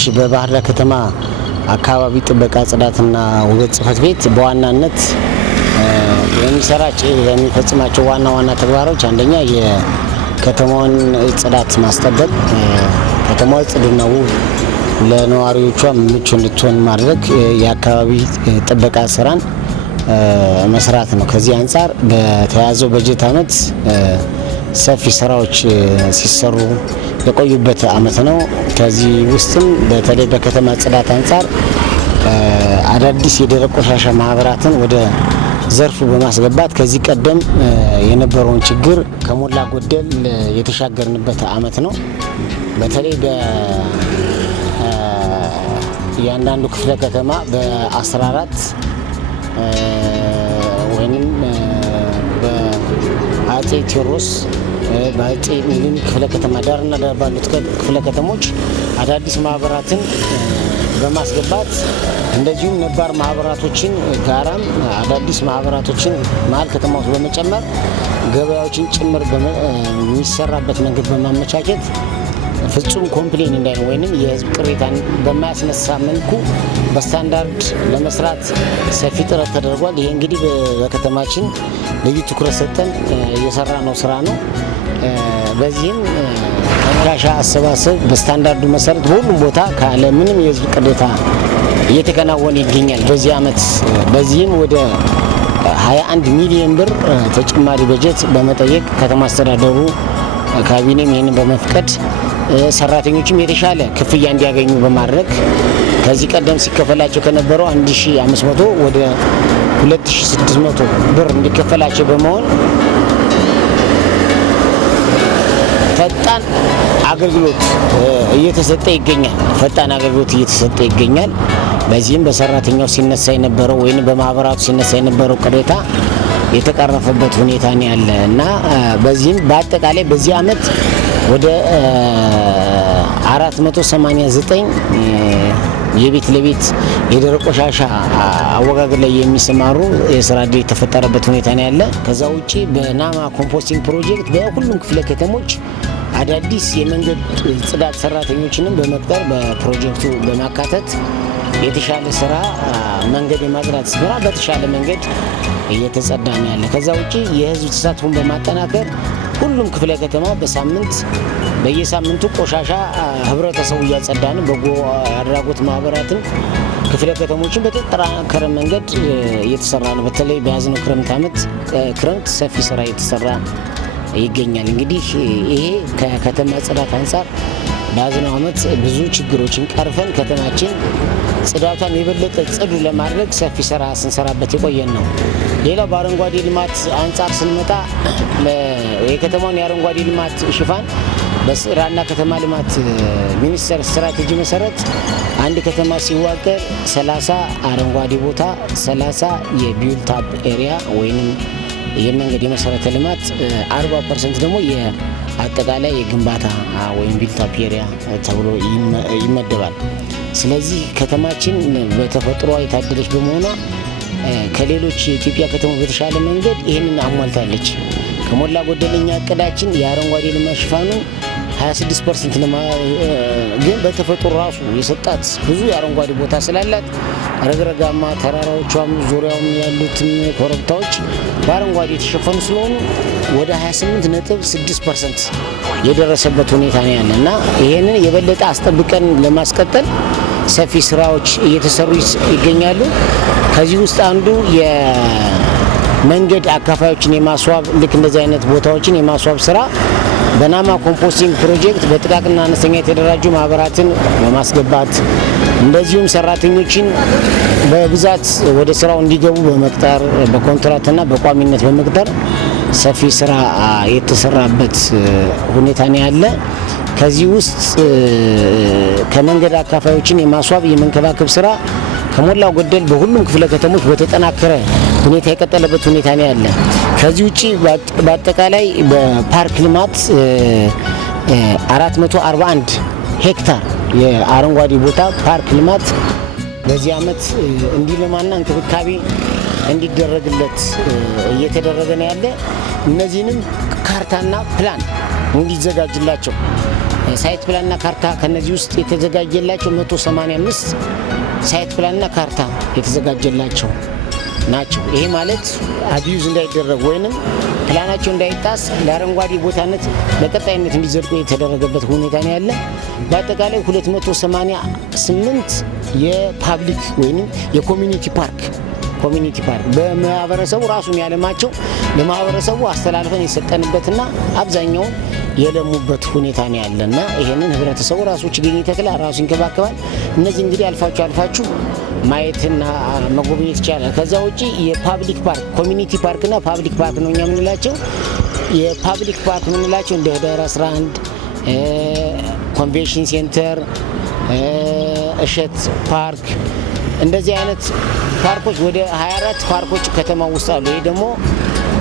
እሺ በባህር ዳር ከተማ አካባቢ ጥበቃ ጽዳትና ውበት ጽሕፈት ቤት በዋናነት የሚፈጽማቸው ዋና ተግባሮች አንደኛ የከተማውን ጽዳት ማስጠበቅ፣ ከተማው ጽዱና ውብ ለነዋሪዎቿ ምቹ እንድትሆን ማድረግ የአካባቢ ጥበቃ ስራን መስራት ነው። ከዚህ አንጻር በተያዘው በጀት ዓመት ሰፊ ስራዎች ሲሰሩ የቆዩበት ዓመት ነው። ከዚህ ውስጥም በተለይ በከተማ ጽዳት አንጻር አዳዲስ የደረቅ ቆሻሻ ማህበራትን ወደ ዘርፉ በማስገባት ከዚህ ቀደም የነበረውን ችግር ከሞላ ጎደል የተሻገርንበት ዓመት ነው። በተለይ በእያንዳንዱ ክፍለ ከተማ በ14 ወይም በአፄ ቴዎድሮስ በአፄ ምኒልክ ክፍለ ከተማ ዳርና ዳር ባሉት ክፍለ ከተሞች አዳዲስ ማህበራትን በማስገባት እንደዚሁም ነባር ማህበራቶችን ጋራም አዳዲስ ማህበራቶችን መሀል ከተማ ውስጥ በመጨመር ገበያዎችን ጭምር የሚሰራበት መንገድ በማመቻቸት ፍጹም ኮምፕሌን እንዳይሆን ወይንም የህዝብ ቅሬታን በማያስነሳ መልኩ በስታንዳርድ ለመስራት ሰፊ ጥረት ተደርጓል። ይሄ እንግዲህ በከተማችን ልዩ ትኩረት ሰጥተን የሰራነው ስራ ነው። በዚህም ቆሻሻ አሰባሰብ በስታንዳርዱ መሰረት በሁሉም ቦታ ካለ ምንም የህዝብ ቅሬታ እየተከናወነ ይገኛል በዚህ ዓመት። በዚህም ወደ 21 ሚሊዮን ብር ተጨማሪ በጀት በመጠየቅ ከተማ አስተዳደሩ ካቢኔም ይህንን በመፍቀድ ሰራተኞችም የተሻለ ክፍያ እንዲያገኙ በማድረግ ከዚህ ቀደም ሲከፈላቸው ከነበረው 1500 ወደ 2600 ብር እንዲከፈላቸው በመሆን ፈጣን አገልግሎት እየተሰጠ ይገኛል። በዚህም በሰራተኛው ሲነሳ የነበረው ወይም በማህበራቱ ሲነሳ የነበረው ቅሬታ የተቀረፈበት ሁኔታ ነው ያለ እና በዚህም በአጠቃላይ በዚህ ዓመት ወደ 489 የቤት ለቤት የደረቅ ቆሻሻ አወጋገድ ላይ የሚሰማሩ የስራ ዕድል የተፈጠረበት ሁኔታ ነው ያለ። ከዛ ውጪ በናማ ኮምፖስቲንግ ፕሮጀክት በሁሉም ክፍለ ከተሞች አዳዲስ የመንገድ ጽዳት ሰራተኞችንም በመቅጠር በፕሮጀክቱ በማካተት የተሻለ ስራ መንገድ የማጽዳት ስራ በተሻለ መንገድ እየተጸዳ ነው ያለ። ከዛ ውጪ የህዝብ ተሳትፎን በማጠናከር ሁሉም ክፍለ ከተማ በየሳምንቱ ቆሻሻ ህብረተሰቡ እያጸዳን በጎ አድራጎት ማህበራትን ክፍለ ከተሞችን በተጠናከረ መንገድ እየተሰራ ነው። በተለይ በያዝነው ክረምት ሰፊ ስራ እየተሰራ ይገኛል። እንግዲህ ይሄ ከከተማ ጽዳት አንጻር በያዝነው ዓመት ብዙ ችግሮችን ቀርፈን ከተማችን ጽዳቷን የበለጠ ጽዱ ለማድረግ ሰፊ ስራ ስንሰራበት የቆየን ነው። ሌላው በአረንጓዴ ልማት አንጻር ስንመጣ የከተማውን የአረንጓዴ ልማት ሽፋን በስራና ከተማ ልማት ሚኒስቴር ስትራቴጂ መሰረት አንድ ከተማ ሲዋቀር 30 አረንጓዴ ቦታ፣ 30 የቢውልት አፕ ኤሪያ ወይም የመንገድ የመሰረተ ልማት 40% ደግሞ የአጠቃላይ የግንባታ ወይም ቢልት አፕ ኤሪያ ተብሎ ይመደባል። ስለዚህ ከተማችን በተፈጥሮ የታደለች በመሆኗ ከሌሎች የኢትዮጵያ ከተሞች በተሻለ መንገድ ይህንን አሟልታለች። ከሞላ ጎደለኛ እቅዳችን የአረንጓዴ ልማት ሽፋኑ 26% ግን በተፈጥሮ ራሱ የሰጣት ብዙ የአረንጓዴ ቦታ ስላላት ረግረጋማ ተራራዎቿም ዙሪያውም ያሉትን ኮረብታዎች በአረንጓዴ የተሸፈኑ ስለሆኑ ወደ 28.6% የደረሰበት ሁኔታ ነው ያለ እና ይሄንን የበለጠ አስጠብቀን ለማስቀጠል ሰፊ ስራዎች እየተሰሩ ይገኛሉ። ከዚህ ውስጥ አንዱ የመንገድ አካፋዮችን የማስዋብ ልክ እንደዚህ አይነት ቦታዎችን የማስዋብ ስራ በናማ ኮምፖስቲንግ ፕሮጀክት በጥቃቅንና አነስተኛ የተደራጁ ማህበራትን በማስገባት እንደዚሁም ሰራተኞችን በብዛት ወደ ስራው እንዲገቡ በመቅጠር በኮንትራትና በቋሚነት በመቅጠር ሰፊ ስራ የተሰራበት ሁኔታ ነው ያለ። ከዚህ ውስጥ ከመንገድ አካፋዮችን የማስዋብ የመንከባከብ ስራ ከሞላ ጎደል በሁሉም ክፍለ ከተሞች በተጠናከረ ሁኔታ የቀጠለበት ሁኔታ ነው ያለ። ከዚህ ውጪ በአጠቃላይ በፓርክ ልማት 441 ሄክታር የአረንጓዴ ቦታ ፓርክ ልማት በዚህ ዓመት እንዲለማና እንክብካቤ እንዲደረግለት እየተደረገ ነው ያለ። እነዚህንም ካርታና ፕላን እንዲዘጋጅላቸው ሳይት ፕላንና ካርታ ከነዚህ ውስጥ የተዘጋጀላቸው 185 ሳይት ፕላንና ካርታ የተዘጋጀላቸው ናቸው። ይሄ ማለት አቢዩዝ እንዳይደረግ ወይንም ፕላናቸው እንዳይጣስ ለአረንጓዴ ቦታነት በቀጣይነት እንዲዘልቁ የተደረገበት ሁኔታ ነው ያለ። በአጠቃላይ 288 የፓብሊክ ወይንም የኮሚኒቲ ፓርክ በማህበረሰቡ ራሱን ያለማቸው ለማህበረሰቡ አስተላልፈን የሰጠንበትና አብዛኛው የለሙበት ሁኔታ ነው ያለና ይሄንን ህብረተሰቡ ራሱ ችግኝ ይተክላል፣ ራሱ ይንከባከባል። እነዚህ እንግዲህ አልፋችሁ ማየትና መጎብኘት ይቻላል። ከዛ ውጪ የፓብሊክ ፓርክ ኮሚኒቲ ፓርክና ፓብሊክ ፓርክ ነው እኛ የምንላቸው። የፓብሊክ ፓርክ የምንላቸው እንደ ህዳር 11 ኮንቬንሽን ሴንተር፣ እሸት ፓርክ እንደዚህ አይነት ፓርኮች ወደ 24 ፓርኮች ከተማ ውስጥ አሉ። ይሄ ደግሞ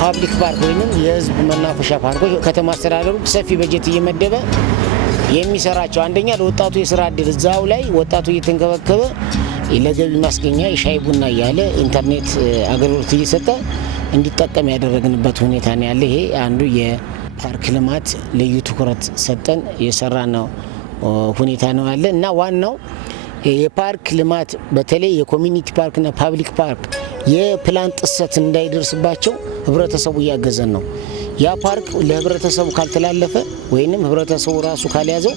ፓብሊክ ፓርክ ወይንም የህዝብ መናፈሻ ፓርኮች ከተማ አስተዳደሩ ሰፊ በጀት እየመደበ የሚሰራቸው፣ አንደኛ ለወጣቱ የስራ እድል እዛው ላይ ወጣቱ እየተንከባከበ ለገቢ ማስገኛ የሻይ ቡና እያለ ኢንተርኔት አገልግሎት እየሰጠ እንዲጠቀም ያደረግንበት ሁኔታ ነው ያለ። ይሄ አንዱ የፓርክ ልማት ልዩ ትኩረት ሰጠን የሰራ ነው ሁኔታ ነው ያለ እና ዋናው የፓርክ ልማት በተለይ የኮሚኒቲ ፓርክና ፓብሊክ ፓርክ የፕላን ጥሰት እንዳይደርስባቸው ህብረተሰቡ እያገዘን ነው። ያ ፓርክ ለህብረተሰቡ ካልተላለፈ ወይንም ህብረተሰቡ ራሱ ካልያዘው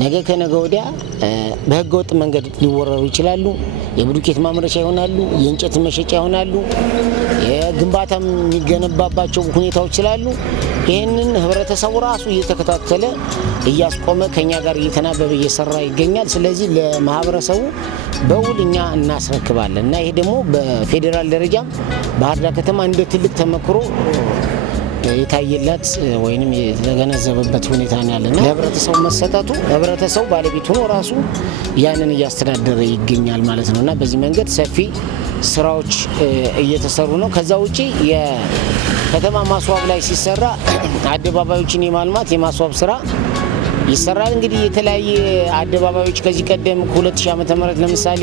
ነገ ከነገ ወዲያ በህገ ወጥ መንገድ ሊወረሩ ይችላሉ። የብሎኬት ማምረቻ ይሆናሉ፣ የእንጨት መሸጫ ይሆናሉ፣ የግንባታ የሚገነባባቸው ሁኔታዎች ስላሉ ይህንን ህብረተሰቡ ራሱ እየተከታተለ እያስቆመ ከኛ ጋር እየተናበበ እየሰራ ይገኛል። ስለዚህ ለማህበረሰቡ በውል እኛ እናስረክባለን እና ይሄ ደግሞ በፌዴራል ደረጃም ባህር ዳር ከተማ እንደ ትልቅ ተመክሮ የታየላት ወይንም የተገነዘበበት ሁኔታ ነው ያለና ለህብረተሰቡ መሰጠቱ ህብረተሰቡ ባለቤት ሆኖ ራሱ ያንን እያስተዳደረ ይገኛል ማለት ነውና በዚህ መንገድ ሰፊ ስራዎች እየተሰሩ ነው። ከዛ ውጪ የከተማ ማስዋብ ላይ ሲሰራ አደባባዮችን የማልማት የማስዋብ ስራ ይሰራል። እንግዲህ የተለያየ አደባባዮች ከዚህ ቀደም ከ2000 ዓመተ ምህረት ለምሳሌ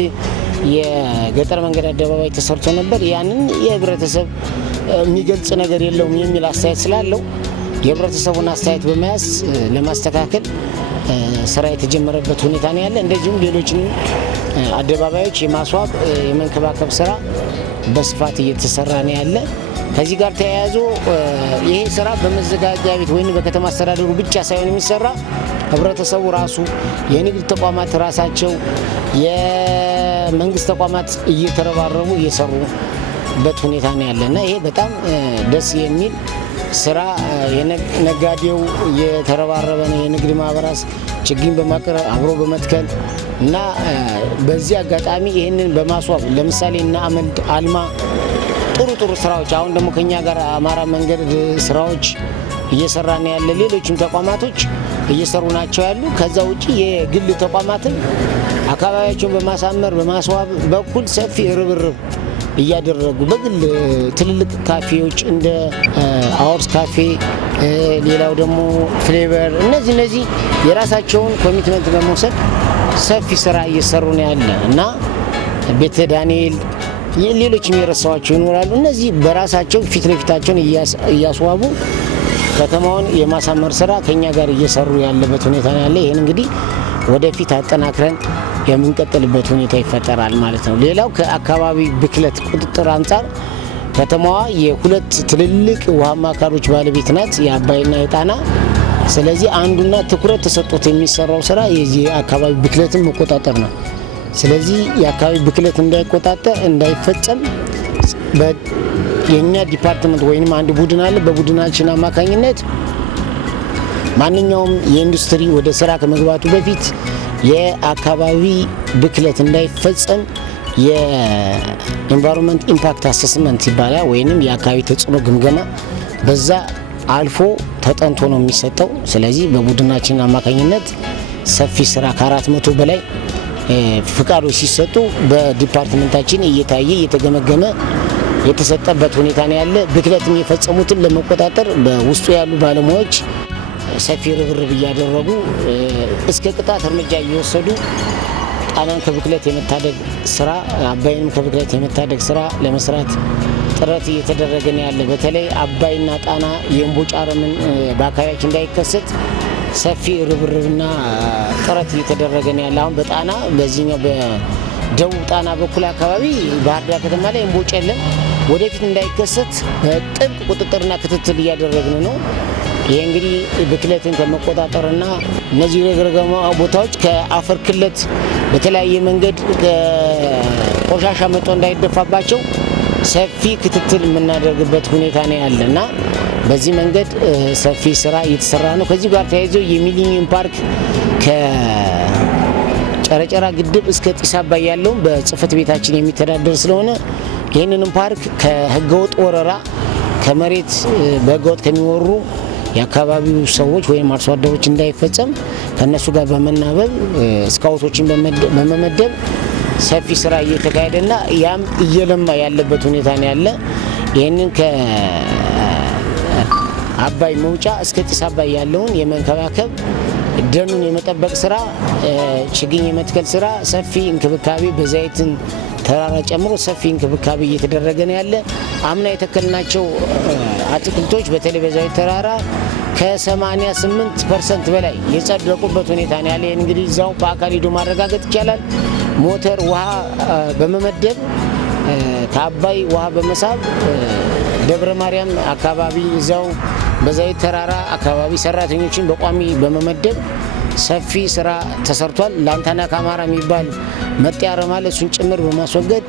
የገጠር መንገድ አደባባይ ተሰርቶ ነበር። ያንን የህብረተሰብ የሚገልጽ ነገር የለውም የሚል አስተያየት ስላለው የህብረተሰቡን አስተያየት በመያዝ ለማስተካከል ስራ የተጀመረበት ሁኔታ ነው ያለ። እንደዚሁም ሌሎችን አደባባዮች የማስዋብ የመንከባከብ ስራ በስፋት እየተሰራ ነው ያለ። ከዚህ ጋር ተያይዞ ይሄ ስራ በመዘጋጃ ቤት ወይም በከተማ አስተዳደሩ ብቻ ሳይሆን የሚሰራ ህብረተሰቡ ራሱ የንግድ ተቋማት ራሳቸው የመንግስት ተቋማት እየተረባረቡ እየሰሩበት ሁኔታ ነው ያለና ይሄ በጣም ደስ የሚል ስራ የነጋዴው የተረባረበ ነው። የንግድ ማህበራት ችግኝ በማቅረብ አብሮ በመትከል እና በዚህ አጋጣሚ ይህንን በማስዋብ ለምሳሌ እና አመልድ አልማ ጥሩ ስራዎች አሁን ደግሞ ከኛ ጋር አማራ መንገድ ስራዎች እየሰራ ነው ያለ። ሌሎችም ተቋማቶች እየሰሩ ናቸው ያሉ። ከዛ ውጪ የግል ተቋማትን አካባቢያቸውን በማሳመር በማስዋብ በኩል ሰፊ ርብርብ እያደረጉ በግል ትልልቅ ካፌዎች እንደ አወርስ ካፌ፣ ሌላው ደግሞ ፍሌቨር እነዚህ የራሳቸውን ኮሚትመንት በመውሰድ ሰፊ ስራ እየሰሩ ነው ያለ እና ቤተ ዳንኤል ሌሎችም የረሳዋቸው ይኖራሉ። እነዚህ በራሳቸው ፊት ለፊታቸውን እያስዋቡ ከተማውን የማሳመር ስራ ከኛ ጋር እየሰሩ ያለበት ሁኔታ ነው ያለ። ይሄን እንግዲህ ወደፊት አጠናክረን የምንቀጥልበት ሁኔታ ይፈጠራል ማለት ነው። ሌላው ከአካባቢ ብክለት ቁጥጥር አንጻር ከተማዋ የሁለት ትልልቅ ውሃማ አካሎች ባለቤት ናት፣ የአባይና የጣና። ስለዚህ አንዱና ትኩረት ተሰጥቶት የሚሰራው ስራ የዚህ አካባቢ ብክለትን መቆጣጠር ነው። ስለዚህ የአካባቢ ብክለት እንዳይፈጸም የኛ ዲፓርትመንት ወይንም አንድ ቡድን አለ። በቡድናችን አማካኝነት ማንኛውም የኢንዱስትሪ ወደ ስራ ከመግባቱ በፊት የአካባቢ ብክለት እንዳይፈጸም የኤንቫይሮንመንት ኢምፓክት አሰስመንት ይባላል ወይንም የአካባቢ ተጽዕኖ ግምገማ በዛ አልፎ ተጠንቶ ነው የሚሰጠው። ስለዚህ በቡድናችን አማካኝነት ሰፊ ስራ ከ400 በላይ ፍቃዶች ሲሰጡ በዲፓርትመንታችን እየታየ እየተገመገመ የተሰጠበት ሁኔታ ነው ያለ። ብክለትም የፈጸሙትን ለመቆጣጠር በውስጡ ያሉ ባለሙያዎች ሰፊ ርብርብ እያደረጉ እስከ ቅጣት እርምጃ እየወሰዱ ጣናን ከብክለት የመታደግ ስራ አባይንም ከብክለት የመታደግ ስራ ለመስራት ጥረት እየተደረገ ነው ያለ። በተለይ አባይና ጣና የእምቦጭ አረምን በአካባቢያችን እንዳይከሰት ሰፊ ርብርብና ጥረት እየተደረገ ነው ያለ። አሁን በጣና በዚህኛው በደቡብ ጣና በኩል አካባቢ ባህር ዳር ከተማ ላይ እምቦጭ የለም። ወደፊት እንዳይከሰት ጥብቅ ቁጥጥርና ክትትል እያደረግን ነው። ይሄ እንግዲህ ብክለትን ከመቆጣጠርና እነዚህ ረግረጋማ ቦታዎች ከአፈር ክለት በተለያየ መንገድ ቆሻሻ መጥቶ እንዳይደፋባቸው ሰፊ ክትትል የምናደርግበት ሁኔታ ነው ያለና በዚህ መንገድ ሰፊ ስራ እየተሰራ ነው። ከዚህ ጋር ተያይዞ የሚሊኒየም ፓርክ ከጨረጨራ ግድብ እስከ ጢስ አባይ ያለው በጽህፈት ቤታችን የሚተዳደር ስለሆነ ይህንንም ፓርክ ከህገወጥ ወረራ ከመሬት በህገወጥ ከሚወሩ የአካባቢው ሰዎች ወይም አርሶ አደሮች እንዳይፈጸም ከነሱ ጋር በመናበብ ስካውቶችን በመመደብ ሰፊ ስራ እየተካሄደና ያም እየለማ ያለበት ሁኔታ ነው ያለ። ይህንን ከአባይ መውጫ እስከ ጢስ አባይ ያለውን የመንከባከብ ደኑን የመጠበቅ ስራ፣ ችግኝ የመትከል ስራ ሰፊ እንክብካቤ በዛይትን ተራራ ጨምሮ ሰፊ እንክብካቤ እየተደረገ ነው ያለ። አምና የተከልናቸው አትክልቶች በተለይ በዛይት ተራራ ከ88% በላይ የጸደቁበት ሁኔታ ነው ያለ። እንግዲህ እዛው በአካል ሄዶ ማረጋገጥ ይቻላል። ሞተር ውሃ በመመደብ ከአባይ ውሃ በመሳብ ደብረ ማርያም አካባቢ እዛው በዛይት ተራራ አካባቢ ሰራተኞችን በቋሚ በመመደብ ሰፊ ስራ ተሰርቷል። ላንታና ካማራ የሚባል መጥያረ ማለት እሱን ጭምር በማስወገድ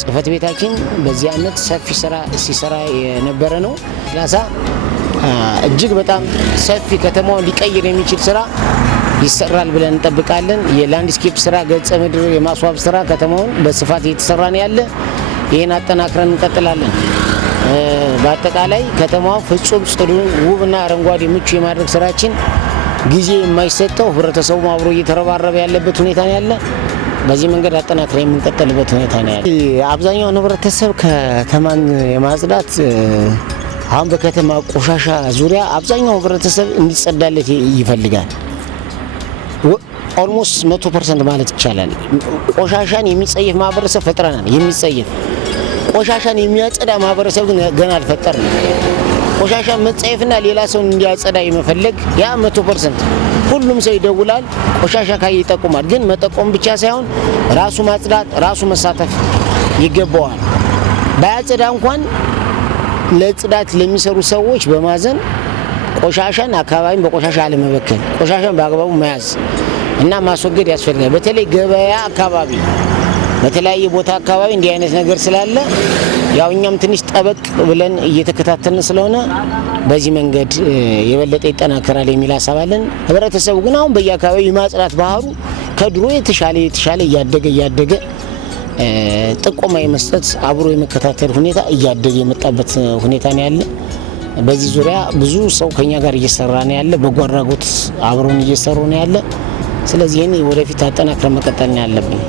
ጽህፈት ቤታችን በዚህ ዓመት ሰፊ ስራ ሲሰራ የነበረ ነው። ላሳ እጅግ በጣም ሰፊ ከተማውን ሊቀይር የሚችል ስራ ይሰራል ብለን እንጠብቃለን። የላንድስኬፕ ስራ ገጸ ምድር የማስዋብ ስራ ከተማውን በስፋት እየተሰራ ነው ያለ። ይህን አጠናክረን እንቀጥላለን። በአጠቃላይ ከተማዋ ፍጹም ጽዱ፣ ውብና አረንጓዴ ምቹ የማድረግ ስራችን ጊዜ የማይሰጠው ህብረተሰቡ አብሮ እየተረባረበ ያለበት ሁኔታ ነው ያለ። በዚህ መንገድ አጠናክረን የምንቀጥልበት ሁኔታ ነው ያለ። አብዛኛውን ህብረተሰብ ከተማን የማጽዳት አሁን በከተማ ቆሻሻ ዙሪያ አብዛኛው ህብረተሰብ እንዲጸዳለት ይፈልጋል። ኦልሞስት 100% ማለት ይቻላል። ቆሻሻን የሚጸየፍ ማህበረሰብ ፈጥረናል። የሚጸየፍ ቆሻሻን የሚያጸዳ ማህበረሰብ ግን ገና አልፈጠርንም። ቆሻሻን መጸየፍና ሌላ ሰው እንዲያጸዳ የመፈለግ ያ 100% ሁሉም ሰው ይደውላል፣ ቆሻሻ ካየ ይጠቁማል። ግን መጠቆም ብቻ ሳይሆን ራሱ ማጽዳት፣ ራሱ መሳተፍ ይገባዋል። ባያጸዳ እንኳን ለጽዳት ለሚሰሩ ሰዎች በማዘን ቆሻሻን አካባቢን በቆሻሻ አለመበከል፣ ቆሻሻን በአግባቡ መያዝ እና ማስወገድ ያስፈልጋል። በተለይ ገበያ አካባቢ በተለያየ ቦታ አካባቢ እንዲህ አይነት ነገር ስላለ ያው እኛም ትንሽ ጠበቅ ብለን እየተከታተልን ስለሆነ በዚህ መንገድ የበለጠ ይጠናከራል የሚል ሀሳብ አለን። ህብረተሰቡ ግን አሁን በየአካባቢው የማጽዳት ባህሩ ከድሮ የተሻለ እያደገ ጥቆማ የመስጠት አብሮ የመከታተል ሁኔታ እያደገ የመጣበት ሁኔታ ነው ያለ። በዚህ ዙሪያ ብዙ ሰው ከኛ ጋር እየሰራ ነው ያለ። በጎ አድራጎት አብሮን እየሰሩ ነው ያለ። ስለዚህ ይህን ወደፊት አጠናክረን መቀጠል ነው ያለብን።